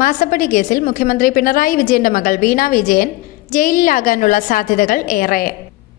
മാസപ്പടി കേസിൽ മുഖ്യമന്ത്രി പിണറായി വിജയന്റെ മകൾ വീണ വിജയൻ ജയിലിലാകാനുള്ള സാധ്യതകൾ ഏറെ.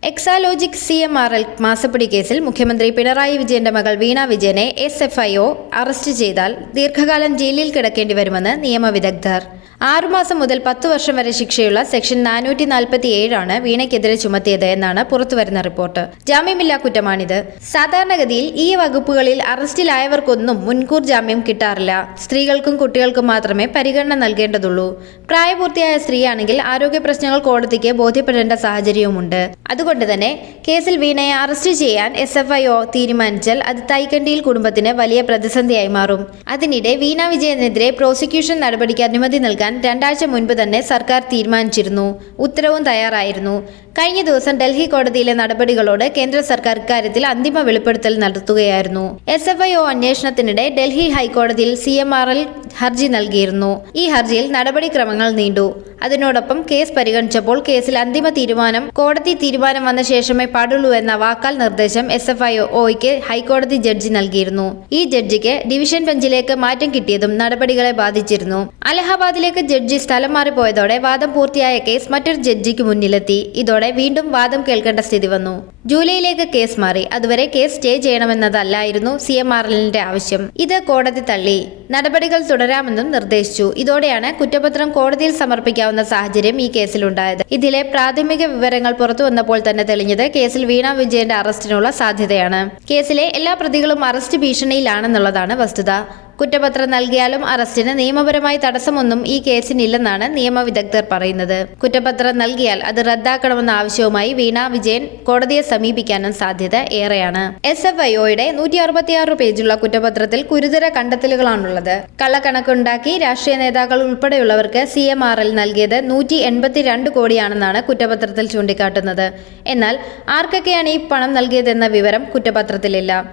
എക്സാലോജിക് CMRL മാസപ്പടി കേസിൽ മുഖ്യമന്ത്രി പിണറായി വിജയന്റെ മകൾ വീണ വിജയനെ SFIO അറസ്റ്റ് ചെയ്താൽ ദീർഘകാലം ജയിലിൽ കിടക്കേണ്ടി വരുമെന്ന് നിയമവിദഗ്ധർ. 6 മാസം മുതൽ 10 വർഷം വരെ ശിക്ഷയുള്ള സെക്ഷൻ 447 വീണയ്ക്കെതിരെ ചുമത്തിയത് എന്നാണ് പുറത്തുവരുന്ന റിപ്പോർട്ട്. ജാമ്യമില്ലാ കുറ്റമാണിത്. സാധാരണഗതിയിൽ ഈ വകുപ്പുകളിൽ അറസ്റ്റിലായവർക്കൊന്നും മുൻകൂർ ജാമ്യം കിട്ടാറില്ല. സ്ത്രീകൾക്കും കുട്ടികൾക്കും മാത്രമേ പരിഗണന നൽകേണ്ടതുള്ളൂ. പ്രായപൂർത്തിയായ സ്ത്രീയാണെങ്കിൽ ആരോഗ്യ പ്രശ്നങ്ങൾ കോടതിക്ക് ബോധ്യപ്പെടേണ്ട സാഹചര്യവുമുണ്ട്. അതുകൊണ്ട് തന്നെ കേസിൽ വീണയെ അറസ്റ്റ് ചെയ്യാൻ SFIO തീരുമാനിച്ചാൽ അത് തൈക്കണ്ടിയിൽ കുടുംബത്തിന് വലിയ പ്രതിസന്ധിയായി മാറും. അതിനിടെ വീണ വിജയനെതിരെ പ്രോസിക്യൂഷൻ നടപടിക്ക് അനുമതി നൽകാൻ 2 ആഴ്ച മുൻപ് തന്നെ സർക്കാർ തീരുമാനിച്ചിരുന്നു. ഉത്തരവും തയ്യാറായിരുന്നു. കഴിഞ്ഞ ദിവസം ഡൽഹി കോടതിയിലെ നടപടികളോട് കേന്ദ്ര സർക്കാർ ഇക്കാര്യത്തിൽ അന്തിമ വെളിപ്പെടുത്തൽ നടത്തുകയായിരുന്നു. SFIO അന്വേഷണത്തിനിടെ ഡൽഹി ഹൈക്കോടതിയിൽ CMRL ഹർജി നൽകിയിരുന്നു. ഈ ഹർജിയിൽ നടപടിക്രമങ്ങൾ നീണ്ടു. അതിനോടൊപ്പം കേസ് പരിഗണിച്ചപ്പോൾ കേസിൽ അന്തിമ തീരുമാനം കോടതി തീരുമാനം വന്ന ശേഷമേ പാടുള്ളൂ എന്ന വാക്കാൽ നിർദ്ദേശം SFIOയ്ക്ക് ഹൈക്കോടതി ജഡ്ജി നൽകിയിരുന്നു. ഈ ജഡ്ജിക്ക് ഡിവിഷൻ ബെഞ്ചിലേക്ക് മാറ്റം കിട്ടിയതും നടപടികളെ ബാധിച്ചിരുന്നു. അലഹബാദിലേക്ക് ജഡ്ജി സ്ഥലം മാറിപ്പോയതോടെ വാദം പൂർത്തിയായ കേസ് മറ്റൊരു ജഡ്ജിക്ക് മുന്നിലെത്തി. ഇതോടെ വീണ്ടും വാദം കേൾക്കേണ്ട സ്ഥിതി വന്നു. ജൂലൈയിലേക്ക് കേസ് മാറി. അതുവരെ കേസ് സ്റ്റേ ചെയ്യണമെന്നതല്ലായിരുന്നു CMRLന്റെ ആവശ്യം. ഇത് കോടതി തള്ളി. നടപടികൾ തുടരാമെന്നും നിർദ്ദേശിച്ചു. ഇതോടെയാണ് കുറ്റപത്രം കോടതിയിൽ സമർപ്പിക്കാവുന്ന സാഹചര്യം ഈ കേസിലുണ്ടായത്. ഇതിലെ പ്രാഥമിക വിവരങ്ങൾ പുറത്തുവന്നപ്പോൾ തന്നെ തെളിഞ്ഞത് കേസിൽ വീണ വിജയന്റെ അറസ്റ്റിനുള്ള സാധ്യതയാണ്. കേസിലെ എല്ലാ പ്രതികളും അറസ്റ്റ് ഭീഷണിയിലാണെന്നുള്ളതാണ് വസ്തുത. കുറ്റപത്രം നൽകിയാലും അറസ്റ്റിന് നിയമപരമായി തടസ്സമൊന്നും ഈ കേസിനില്ലെന്നാണ് നിയമവിദഗ്ധർ പറയുന്നത്. കുറ്റപത്രം നൽകിയാൽ അത് റദ്ദാക്കണമെന്ന ആവശ്യവുമായി വീണ വിജയൻ കോടതിയെ സമീപിക്കാനും സാധ്യത ഏറെയാണ്. SFIOയുടെ 166 പേജുള്ള കുറ്റപത്രത്തിൽ ഗുരുതര കണ്ടെത്തലുകളാണുള്ളത്. കള്ളക്കണക്കുണ്ടാക്കി രാഷ്ട്രീയ നേതാക്കൾ ഉൾപ്പെടെയുള്ളവർക്ക് CMRL നൽകിയത് 182 കോടിയാണെന്നാണ് കുറ്റപത്രത്തിൽ ചൂണ്ടിക്കാട്ടുന്നത്. എന്നാൽ ആർക്കൊക്കെയാണ് ഈ പണം നൽകിയതെന്ന വിവരം കുറ്റപത്രത്തിലില്ല.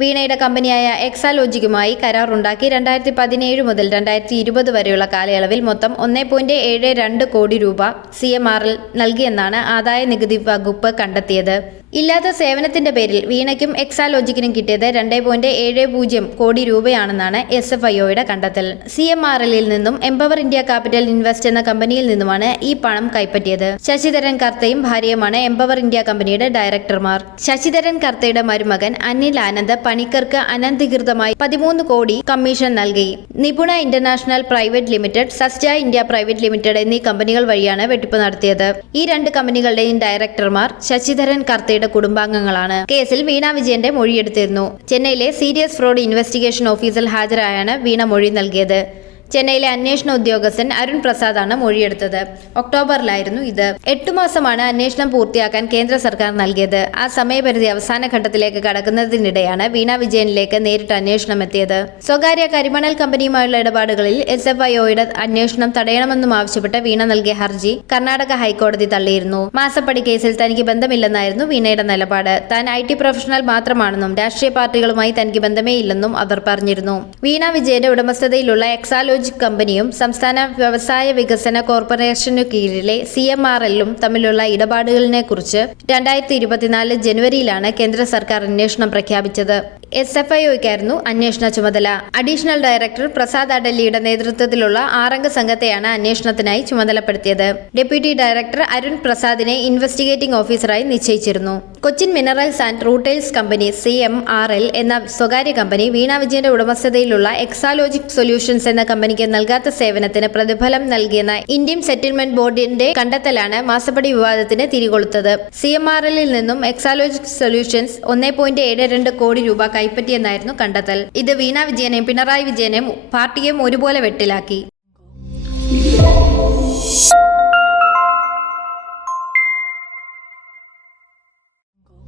വീണയുടെ കമ്പനിയായ എക്സാലോജിക്കുമായി കരാറുണ്ടാക്കി 2017 മുതൽ 2020 വരെയുള്ള കാലയളവിൽ മൊത്തം 1.72 കോടി രൂപ CMRL നൽകിയെന്നാണ് ആദായ നികുതി വകുപ്പ് കണ്ടെത്തിയത്. ഇല്ലാത്ത സേവനത്തിന്റെ പേരിൽ വീണയ്ക്കും എക്സാലോജിക്കിനും കിട്ടിയത് 2.70 കോടി രൂപയാണെന്നാണ് SFIOയുടെ കണ്ടെത്തൽ. CMRLിൽ നിന്നും എംപവർ ഇന്ത്യ ക്യാപിറ്റൽ ഇൻവെസ്റ്റ് എന്ന കമ്പനിയിൽ നിന്നുമാണ് ഈ പണം കൈപ്പറ്റിയത്. ശശിധരൻ കർത്തയും ഭാര്യയുമാണ് എംപവർ ഇന്ത്യ കമ്പനിയുടെ ഡയറക്ടർമാർ. ശശിധരൻ കർത്തയുടെ മരുമകൻ അനിൽ ആനന്ദ് പണിക്കർക്ക് അനധികൃതമായി 13 കോടി കമ്മീഷൻ നൽകി. Nipuna international private limited, Sasja India private limited എന്നീ കമ്പനികൾ വഴിയാണ് വെട്ടിപ്പ് നടത്തിയത്. ഈ 2 കമ്പനികളുടെയും ഡയറക്ടർമാർ ശശിധരൻ കർത്തയുടെ കുടുംബാംഗങ്ങളാണ്. കേസിൽ വീണ വിജയന്റെ മൊഴിയെടുത്തിരുന്നു. ചെന്നൈയിലെ സീരിയസ് ഫ്രോഡ് ഇൻവെസ്റ്റിഗേഷൻ ഓഫീസിൽ ഹാജരായാണ് വീണ മൊഴി നൽകിയത്. ചെന്നൈയിലെ അന്വേഷണ ഉദ്യോഗസ്ഥൻ അരുൺ പ്രസാദാണ് മൊഴിയെടുത്തത്. ഒക്ടോബറിലായിരുന്നു ഇത്. 8 മാസമാണ് അന്വേഷണം പൂർത്തിയാക്കാൻ കേന്ദ്ര സർക്കാർ നൽകിയത്. ആ സമയപരിധി അവസാന ഘട്ടത്തിലേക്ക് കടക്കുന്നതിനിടെയാണ് വീണ വിജയനിലേക്ക് നേരിട്ട് അന്വേഷണം എത്തിയത്. സ്വകാര്യ കരിമണൽ കമ്പനിയുമായുള്ള ഇടപാടുകളിൽ SFIOയുടെ അന്വേഷണം തടയണമെന്നും ആവശ്യപ്പെട്ട് വീണ നൽകിയ ഹർജി കർണാടക ഹൈക്കോടതി തള്ളിയിരുന്നു. മാസപ്പടി കേസിൽ തനിക്ക് ബന്ധമില്ലെന്നായിരുന്നു വീണയുടെ നിലപാട്. താൻ IT പ്രൊഫഷണൽ മാത്രമാണെന്നും രാഷ്ട്രീയ പാർട്ടികളുമായി തനിക്ക് ബന്ധമേ ഇല്ലെന്നും അവർ പറഞ്ഞിരുന്നു. വീണ വിജയന്റെ ഉടമസ്ഥതയിലുള്ള എക്സാലോജിക് കമ്പനിയും സംസ്ഥാന വ്യവസായ വികസന കോർപ്പറേഷനു കീഴിലെ CMRLും തമ്മിലുള്ള ഇടപാടുകളിനെക്കുറിച്ച് 2024 ജനുവരിയിലാണ് കേന്ദ്ര സർക്കാർ അന്വേഷണം പ്രഖ്യാപിച്ചത്. SFIOയ്ക്കായിരുന്നു അന്വേഷണ ചുമതല. അഡീഷണൽ ഡയറക്ടർ പ്രസാദ് അഡല്ലിയുടെ നേതൃത്വത്തിലുള്ള 6 അംഗ സംഘത്തെയാണ് അന്വേഷണത്തിനായി ചുമതലപ്പെടുത്തിയത്. ഡെപ്യൂട്ടി ഡയറക്ടർ അരുൺ പ്രസാദിനെ ഇൻവെസ്റ്റിഗേറ്റിംഗ് ഓഫീസറായി നിശ്ചയിച്ചിരുന്നു. Cochin minerals and rutiles company CMRL എന്ന സ്വകാര്യ കമ്പനി വീണ വിജയന്റെ ഉടമസ്ഥതയിലുള്ള എക്സാലോജിക് സൊല്യൂഷൻസ് എന്ന കമ്പനിക്ക് നൽകാത്ത സേവനത്തിന് പ്രതിഫലം നൽകിയെന്ന ഇന്ത്യൻ സെറ്റിൽമെന്റ് ബോർഡിന്റെ കണ്ടെത്തലാണ് മാസപ്പടി വിവാദത്തിന് തിരികൊളുത്തത്. CMRLിൽ നിന്നും എക്സാലോജിക് സൊല്യൂഷൻസ് 1.72 കോടി രൂപ കൈപ്പറ്റിയെന്നായിരുന്നു കണ്ടെത്തൽ. ഇത് വീണ വിജയനെയും പിണറായി വിജയനെയും പാർട്ടിയെയും ഒരുപോലെ വെട്ടിലാക്കി.